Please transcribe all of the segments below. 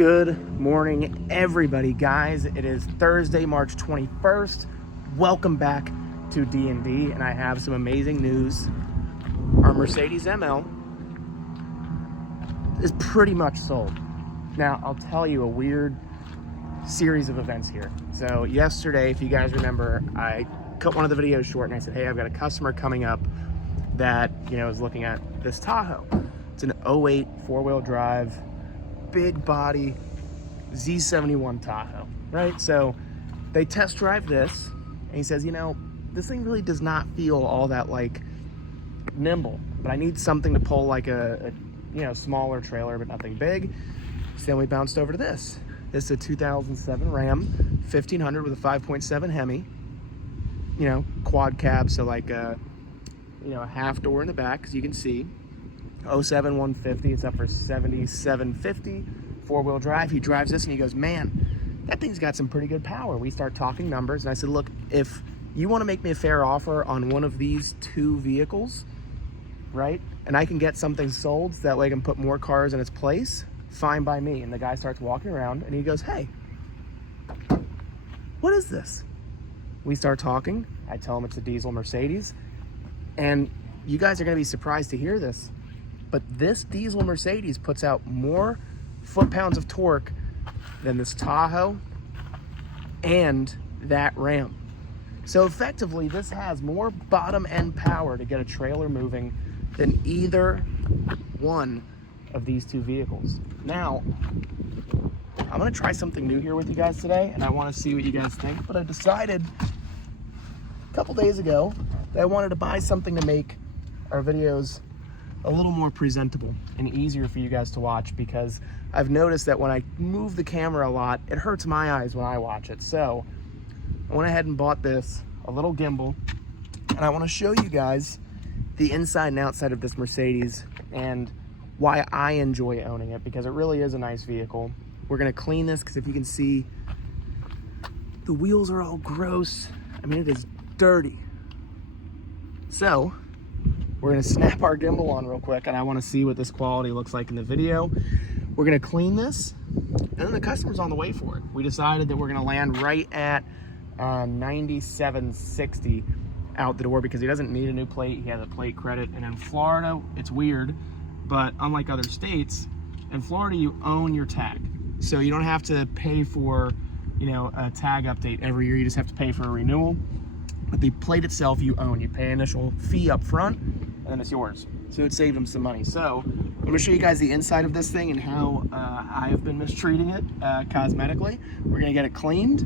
Good morning, everybody, guys. It is Thursday, March 21st. Welcome back to D&D, and I have some amazing news. Our Mercedes ML is pretty much sold. Now, I'll tell you a weird series of events here. So yesterday, if you guys remember, I cut one of the videos short and I said, hey, I've got a customer coming up that, is looking at this Tahoe. It's an 08 four-wheel drive, big body Z71 Tahoe, right? So they test drive this and he says, this thing really does not feel all that like nimble, but I need something to pull like a smaller trailer, but nothing big. So then we bounced over to this. This is a 2007 Ram 1500 with a 5.7 Hemi, quad cab. So like a half door in the back, as you can see. 07 150, it's up for 7750, four-wheel drive. He drives this and he goes, man, that thing's got some pretty good power. We start talking numbers and I said, look, if you want to make me a fair offer on one of these two vehicles, right, and I can get something sold so that way I can put more cars in its place, fine by me. And the guy starts walking around and he goes, hey, what is this? We start talking. I tell him it's a diesel Mercedes, and you guys are going to be surprised to hear this, but this diesel Mercedes puts out more foot-pounds of torque than this Tahoe and that Ram. So effectively, this has more bottom-end power to get a trailer moving than either one of these two vehicles. Now, I'm going to try something new here with you guys today, and I want to see what you guys think, but I decided a couple days ago that I wanted to buy something to make our videos a little more presentable and easier for you guys to watch, because I've noticed that when I move the camera a lot, it hurts my eyes when I watch it. So I went ahead and bought this, a little gimbal, and I want to show you guys the inside and outside of this Mercedes and why I enjoy owning it, because it really is a nice vehicle. We're going to clean this because if you can see, the wheels are all gross. I mean, it is dirty. So we're going to snap our gimbal on real quick, and I want to see what this quality looks like in the video. We're going to clean this, and then the customer's on the way for it. We decided that we're going to land right at 9760 out the door, because he doesn't need a new plate. He has a plate credit. And in Florida, it's weird, but unlike other states, in Florida you own your tag, so you don't have to pay for a tag update every year. You just have to pay for a renewal. But the plate itself you own. You pay an initial fee up front, and then it's yours. So it saved them some money. So I'm going to show you guys the inside of this thing and how I have been mistreating it cosmetically. We're going to get it cleaned,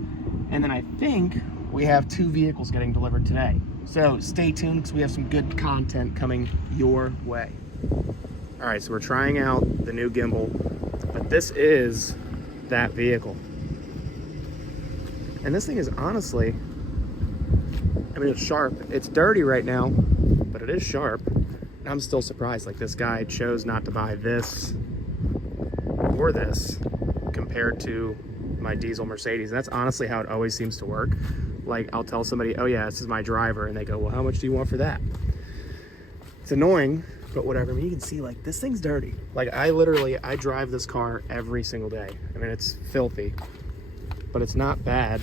and then I think we have two vehicles getting delivered today. So stay tuned, because we have some good content coming your way. All right, so we're trying out the new gimbal, but this is that vehicle. And this thing is honestly, it's sharp. It's dirty right now, but it is sharp. And I'm still surprised, like, this guy chose not to buy this or this compared to my diesel Mercedes. And that's honestly how it always seems to work. Like, I'll tell somebody, oh yeah, this is my driver, and they go, well, how much do you want for that? It's annoying, but whatever. I mean, you can see, like, this thing's dirty. Like, I drive this car every single day. I mean, it's filthy, but it's not bad.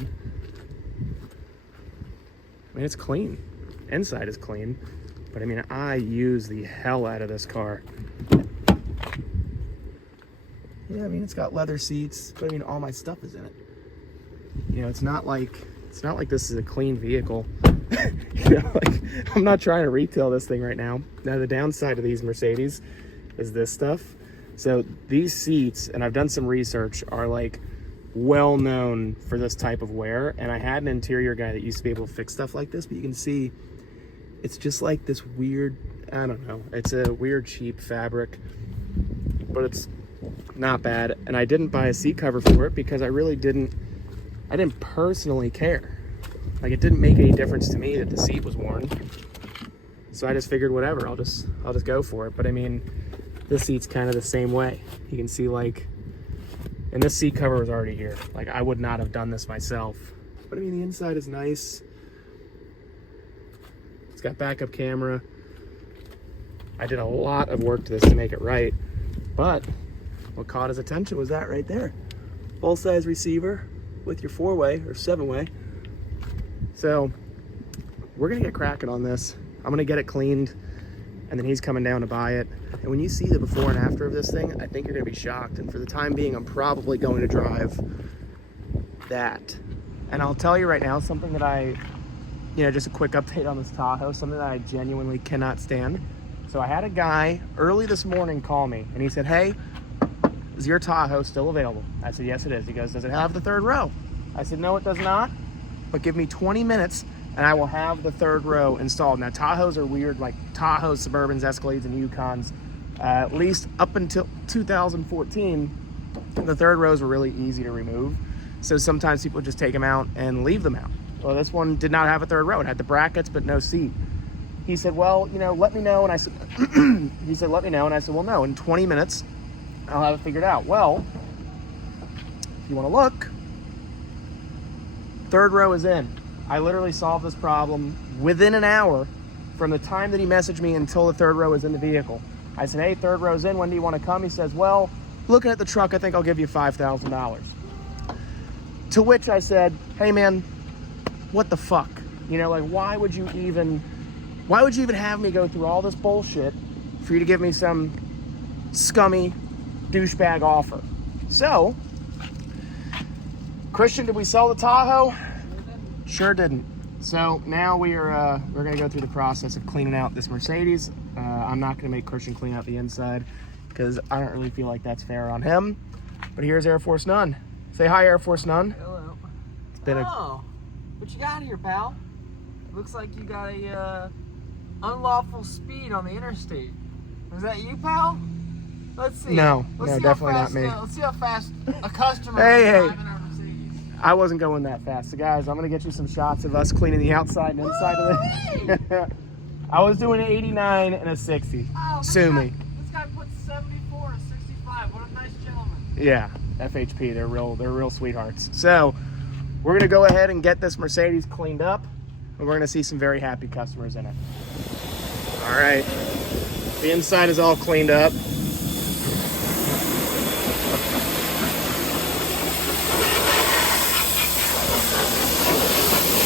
I mean, it's clean. Inside is clean, but I mean, I use the hell out of this car. Yeah, I mean, it's got leather seats, but I mean, all my stuff is in it. It's not like this is a clean vehicle. Like, I'm not trying to retail this thing right now. Now, the downside of these Mercedes is this stuff. So these seats, and I've done some research, are like well known for this type of wear. And I had an interior guy that used to be able to fix stuff like this, but you can see it's just like this weird, I don't know, it's a weird cheap fabric, but it's not bad. And I didn't buy a seat cover for it because I didn't personally care. Like, it didn't make any difference to me that the seat was worn, so I just figured, whatever, I'll just go for it. But I mean, this seat's kind of the same way. You can see, like, and this seat cover was already here. Like, I would not have done this myself. But I mean, the inside is nice. It's got backup camera. I did a lot of work to this to make it right, but what caught his attention was that right there. Full-size receiver with your 4-way or 7-way. So we're gonna get cracking on this. I'm gonna get it cleaned, and then he's coming down to buy it. And when you see the before and after of this thing, I think you're gonna be shocked. And for the time being, I'm probably going to drive that. And I'll tell you right now, something that I, just a quick update on this Tahoe, something that I genuinely cannot stand. So I had a guy early this morning call me, and he said, hey, is your Tahoe still available? I said, yes, it is. He goes, does it have the 3rd row? I said, no, it does not, but give me 20 minutes and I will have the 3rd row installed. Now, Tahoes are weird, like Tahoes, Suburbans, Escalades, and Yukons. At least up until 2014, the 3rd rows were really easy to remove. So sometimes people just take them out and leave them out. Well, this one did not have a 3rd row. It had the brackets, but no seat. He said, well, let me know. And I said, he said, let me know. And I said, well, no, in 20 minutes, I'll have it figured out. Well, if you want to look, 3rd row is in. I literally solved this problem within an hour from the time that he messaged me until the 3rd row is in the vehicle. I said, hey, 3rd row's in. When do you want to come? He says, well, looking at the truck, I think I'll give you $5,000. To which I said, hey, man, what the fuck? Why would you even have me go through all this bullshit for you to give me some scummy douchebag offer? So, Christian, did we sell the Tahoe? Sure didn't. So now we're gonna go through the process of cleaning out this Mercedes. I'm not gonna make Christian clean out the inside because I don't really feel like that's fair on him. But here's Air Force None. Say hi, Air Force None. Hello. It's been what you got here, pal? Looks like you got a unlawful speed on the interstate. Was that you, pal? Let's see. No, let's see definitely not me. Let's see how fast a customer Hey. is driving our Mercedes. I wasn't going that fast. So guys, I'm gonna get you some shots of us cleaning the outside and inside of it. I was doing an 89 and a 60. Oh, Sue me. This guy put 74 and 65. What a nice gentleman. Yeah, FHP, they're real sweethearts. So we're gonna go ahead and get this Mercedes cleaned up, and we're gonna see some very happy customers in it. All right, the inside is all cleaned up.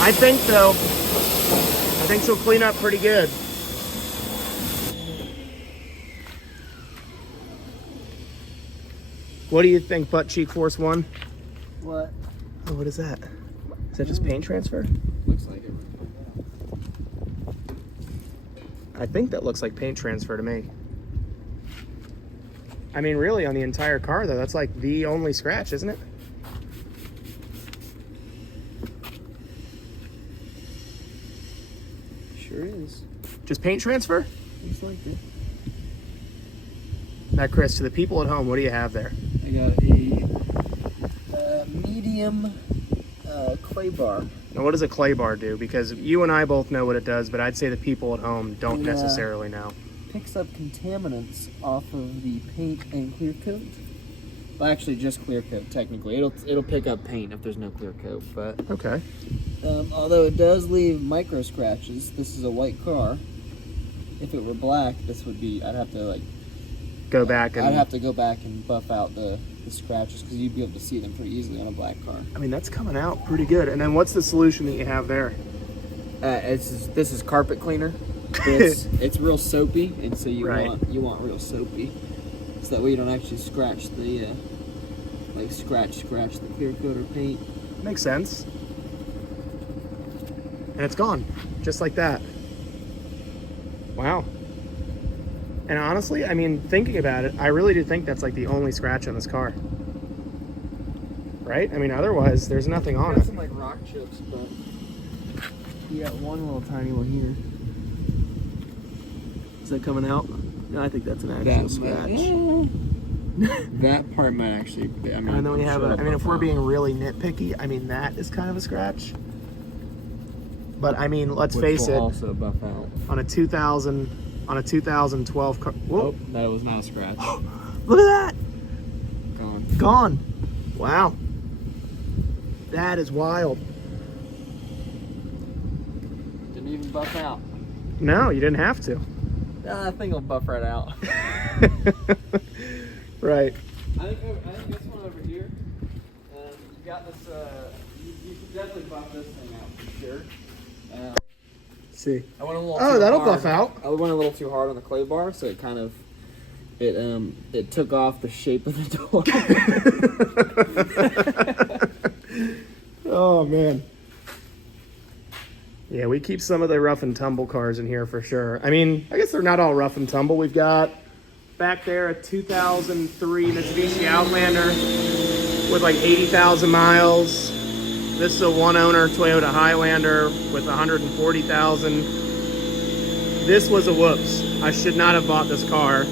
I think she'll clean up pretty good. What do you think, Butt Cheek Force 1? What? Oh, what is that? Is that just paint transfer? Looks like it. I think that looks like paint transfer to me. I mean, really, on the entire car, though, that's like the only scratch, isn't it? Sure is. Just paint transfer? Looks like it. Now, Chris, to the people at home, what do you have there? I got a medium clay bar. Now, what does a clay bar do? Because you and I both know what it does, but I'd say the people at home don't necessarily know. Picks up contaminants off of the paint and clear coat. Well, actually, just clear coat. Technically, it'll pick up paint if there's no clear coat. But Okay. although it does leave micro scratches, this is a white car. If it were black, this would be. I'd have to Go back and... I'd have to go back and buff out the scratches because you'd be able to see them pretty easily on a black car. I mean, that's coming out pretty good. And then what's the solution that you have there? This is carpet cleaner. It's real soapy, and so you Right. want real soapy, so that way you don't actually scratch the scratch the clear coat or paint. Makes sense. And it's gone, just like that. Wow. And honestly, I mean, thinking about it, I really do think that's like the only scratch on this car. Right? I mean, otherwise, there's nothing on it. Some like rock chips, but you got one little tiny one here. Is that coming out? No, I think that's an actual scratch. That part might actually be. I mean, And then when you have if we're being really nitpicky, I mean, that is kind of a scratch. But I mean, let's face it, also buff out. on a 2012 car. Whoa. Oh, that was not a scratch. Look at that. Gone. Gone. Wow. That is wild. Didn't even buff out. No, you didn't have to. I think it'll buff right out. Right. I think this one over here. You got this. You should definitely buff this thing out for sure. Let's see. I went a little. Oh, too that'll hard. buff out. I went a little too hard on the clay bar, so it kind of it took off the shape of the door. Oh man. Yeah, we keep some of the rough and tumble cars in here for sure. I mean, I guess they're not all rough and tumble. We've got back there a 2003 Mitsubishi Outlander with like 80,000 miles. This is a one-owner Toyota Highlander with 140,000. This was a whoops. I should not have bought this car.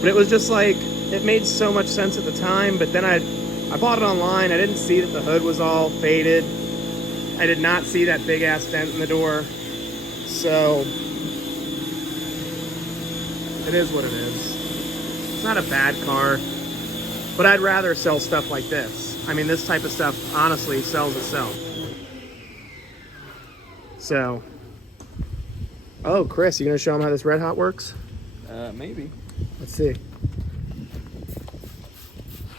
But it was just like, it made so much sense at the time, but then I bought it online. I didn't see that the hood was all faded. I did not see that big ass dent in the door. So it is what it is. It's not a bad car, but I'd rather sell stuff like this. I mean, this type of stuff honestly sells itself. So, oh, Chris, you gonna show them how this Red Hot works? Maybe. Let's see.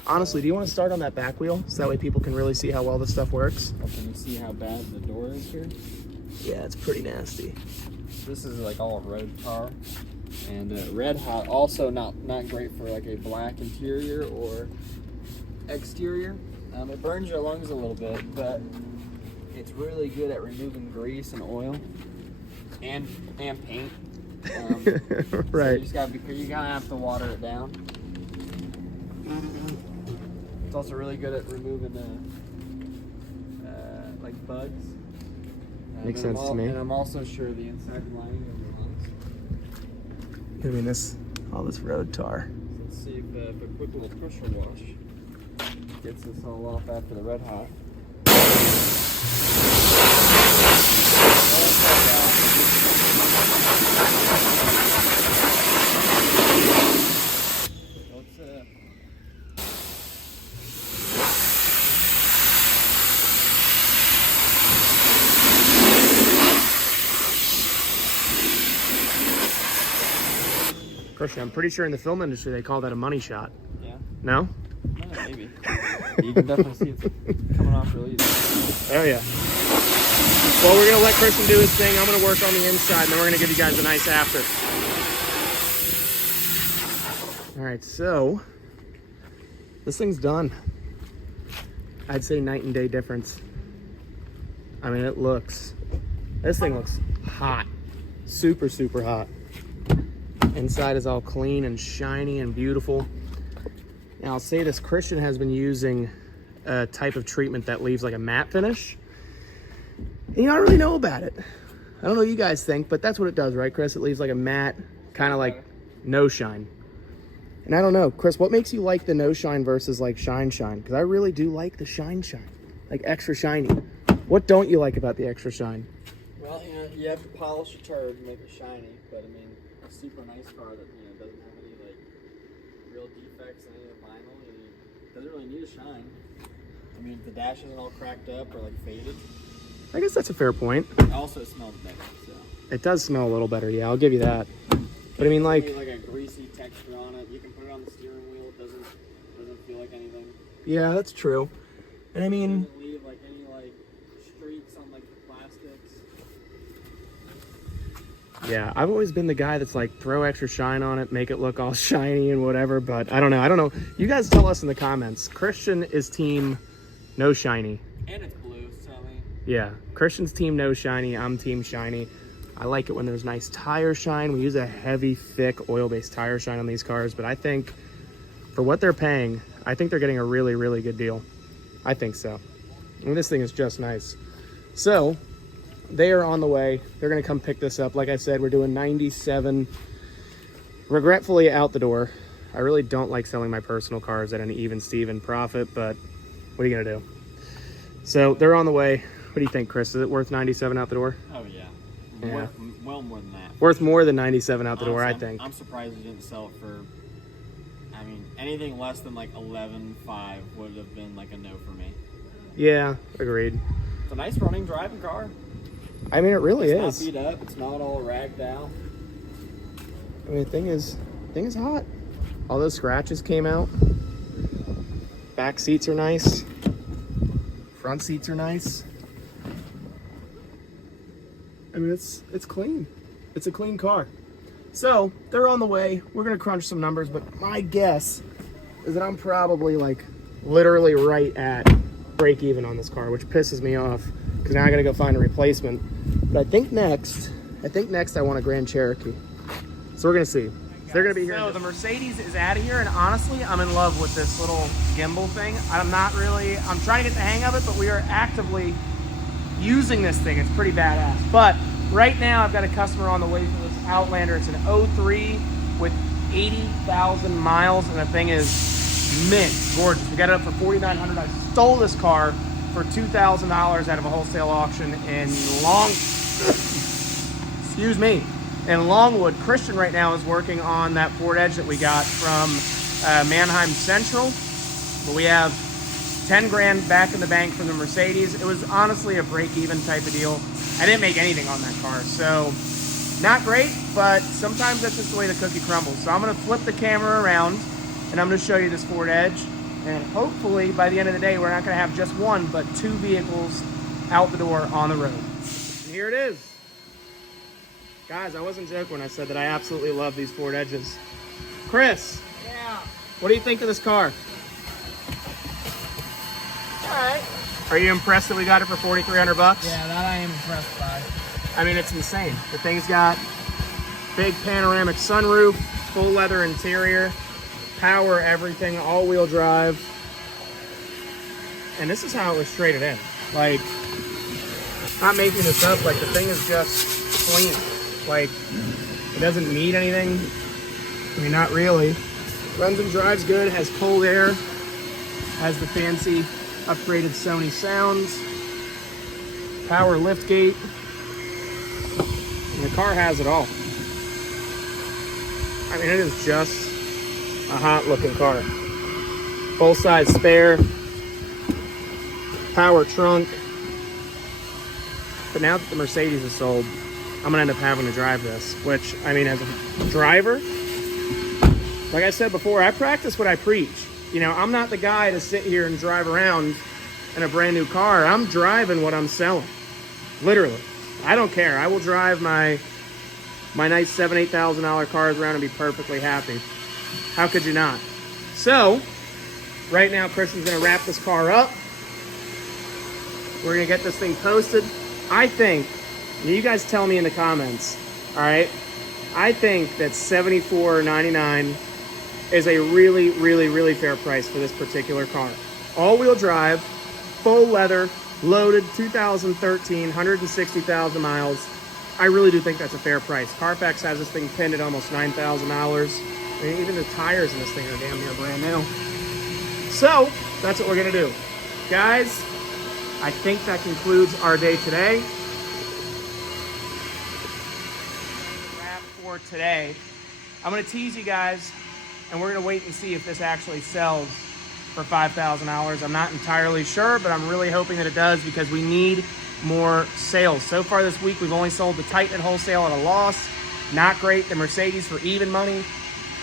Honestly, do you want to start on that back wheel so that way people can really see how well this stuff works? Can you see how bad the door is here? Yeah, it's pretty nasty. This is like all road tar, and Red Hot also not great for like a black interior or exterior. It burns your lungs a little bit, but it's really good at removing grease and oil and paint. Right. So you just gotta be. You gotta have to water it down. It's also really good at removing like bugs. Makes sense to me. And I'm also sure the inside lining of your lungs. I mean, all this road tar. Let's see if a quick little pressure wash gets this all off after the Red Hot. Christian, I'm pretty sure in the film industry they call that a money shot. Yeah. No? No, maybe. You can definitely see it's coming off really easy. Oh yeah. Well, we're gonna let Christian do his thing. I'm gonna work on the inside, and then we're gonna give you guys a nice after. All right, so this thing's done. I'd say night and day difference. I mean, this thing looks hot. Super, super hot. Inside is all clean and shiny and beautiful. Now, I'll say this, Christian has been using a type of treatment that leaves like a matte finish. And you don't really know about it. I don't know what you guys think, but that's what it does, right, Chris? It leaves like a matte, kind of like no shine. And I don't know, Chris, what makes you like the no shine versus like shine? Because I really do like the shine, like extra shiny. What don't you like about the extra shine? Well, you have to polish your turd to make it shiny, but I mean, a super nice car that doesn't have any like real defects in any of the vinyl, and it doesn't really need a shine. I mean, if the dash isn't all cracked up or like faded. I guess that's a fair point. Also, it smells better. So. It does smell a little better, yeah, I'll give you that. But I mean, like a greasy texture on it. You can put it on the steering wheel. It doesn't feel like anything. Yeah, that's true. And I mean, It doesn't leave like any like streaks on like the plastics. yeah, I've always been the guy that's like throw extra shine on it, make it look all shiny and whatever, but I don't know. You guys tell us in the comments. Christian is team no shiny. And it's blue, so I mean. Yeah, Christian's team no shiny, I'm team shiny. I like it when there's nice tire shine. We use a heavy, thick, oil-based tire shine on these cars, but I think for what they're paying, I think they're getting a really, really good deal. I think so. I mean, this thing is just nice. So, they are on the way. They're gonna come pick this up. Like I said, we're doing 97, regretfully out the door. I really don't like selling my personal cars at an even Steven profit, but what are you gonna do? So, they're on the way. What do you think, Chris? Is it worth 97 out the door? Oh yeah. Yeah. Well more than that. Worth more than 97 out the door, I Honestly, think. I'm surprised you didn't sell it for. I mean, anything less than like 11.5 would have been like a no for me. Yeah, agreed. It's a nice running driving car. I mean, it really It's is. not beat up. It's not all ragged out. I mean, the thing is hot. All those scratches came out. Back seats are nice. Front seats are nice. I mean, it's clean. It's a clean car. So they're on the way. We're gonna crunch some numbers, but my guess is that I'm probably like literally right at break even on this car, which pisses me off because now I gotta go find a replacement. But I think next I want a Grand Cherokee. So we're gonna see. So they're gonna be here. So the Mercedes is out of here, and honestly, I'm in love with this little gimbal thing. I'm trying to get the hang of it, but we are actively using this thing. It's pretty badass. But right now, I've got a customer on the way for this Outlander. It's an 03 with 80,000 miles, and the thing is mint, gorgeous. We got it up for $4,900. I stole this car for $2,000 out of a wholesale auction in Longwood. Christian right now is working on that Ford Edge that we got from Mannheim Central, but we have 10 grand back in the bank from the Mercedes. It was honestly a break-even type of deal. I didn't make anything on that car, so not great, but sometimes that's just the way the cookie crumbles. So I'm gonna flip the camera around and I'm gonna show you this Ford Edge, and hopefully by the end of the day, we're not gonna have just one, but two vehicles out the door on the road. And here it is. Guys, I wasn't joking when I said that I absolutely love these Ford Edges. Chris. Yeah. What do you think of this car? All right. Are you impressed that we got it for 4,300 bucks? Yeah, that I am impressed by. I mean, it's insane. The thing's got big panoramic sunroof, full leather interior, power everything, all-wheel drive. And this is how it was traded in. Like, not making this up, like the thing is just clean. Like, it doesn't need anything. I mean, not really. Runs and drives good, has cold air, has the fancy upgraded Sony sounds, power lift gate, and the car has it all. I mean, it is just a hot looking car. Full size spare, power trunk. But now that the Mercedes is sold, I'm gonna end up having to drive this, which, I mean, as a driver, like I said before, I practice what I preach. You know, I'm not the guy to sit here and drive around in a brand new car. I'm driving what I'm selling, literally. I don't care. I will drive my nice $7,000, $8,000 cars around and be perfectly happy. How could you not? So, right now, Christian's gonna wrap this car up. We're gonna get this thing posted. I think, you guys tell me in the comments, all right? I think that $74.99 is a really, really, really fair price for this particular car. All-wheel drive, full leather, loaded, 2013, 160,000 miles. I really do think that's a fair price. Carfax has this thing pinned at almost $9,000. I mean, even the tires in this thing are damn near brand new. So, that's what we're gonna do. Guys, I think that concludes our day today. Wrap for today. I'm gonna tease you guys, and we're gonna wait and see if this actually sells for $5,000. I'm not entirely sure, but I'm really hoping that it does because we need more sales. So far this week, we've only sold the Titan at wholesale at a loss. Not great. The Mercedes for even money.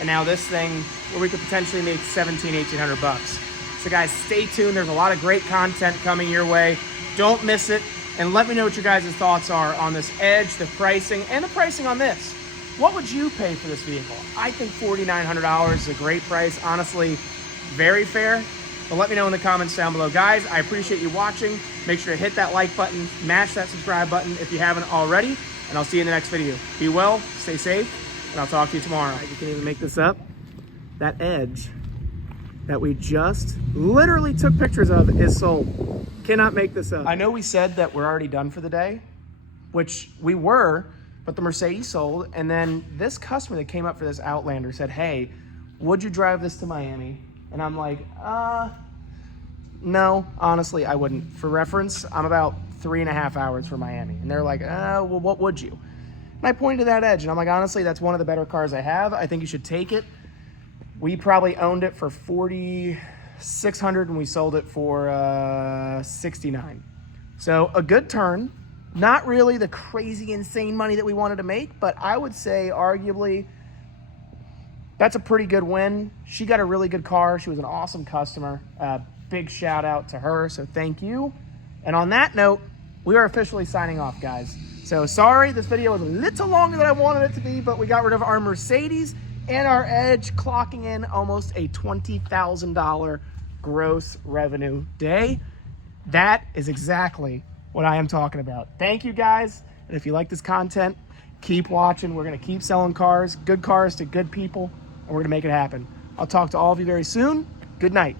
And now this thing where we could potentially make $1,700, $1,800. So guys, stay tuned. There's a lot of great content coming your way. Don't miss it. And let me know what your guys' thoughts are on this Edge, the pricing, and the pricing on this. What would you pay for this vehicle? I think $4,900 is a great price. Honestly, very fair. But let me know in the comments down below. Guys, I appreciate you watching. Make sure to hit that like button, mash that subscribe button if you haven't already, and I'll see you in the next video. Be well, stay safe, and I'll talk to you tomorrow. You can even make this up. That Edge that we just literally took pictures of is sold. Cannot make this up. I know we said that we're already done for the day, which we were, but the Mercedes sold, and then this customer that came up for this Outlander said, hey, would you drive this to Miami? And I'm like, no, honestly, I wouldn't. For reference, I'm about 3.5 hours from Miami. And they're like, well, what would you? And I pointed to that Edge, and I'm like, honestly, that's one of the better cars I have. I think you should take it. We probably owned it for $4,600, and we sold it for $69. So a good turn. Not really the crazy, insane money that we wanted to make, but I would say arguably that's a pretty good win. She got a really good car. She was an awesome customer. Big shout out to her, so thank you. And on that note, we are officially signing off, guys. So sorry, this video was a little longer than I wanted it to be, but we got rid of our Mercedes and our Edge, clocking in almost a $20,000 gross revenue day. That is exactly what I am talking about. Thank you, guys. And if you like this content, keep watching. We're going to keep selling cars to good people, and we're going to make it happen. I'll talk to all of you very soon. Good night.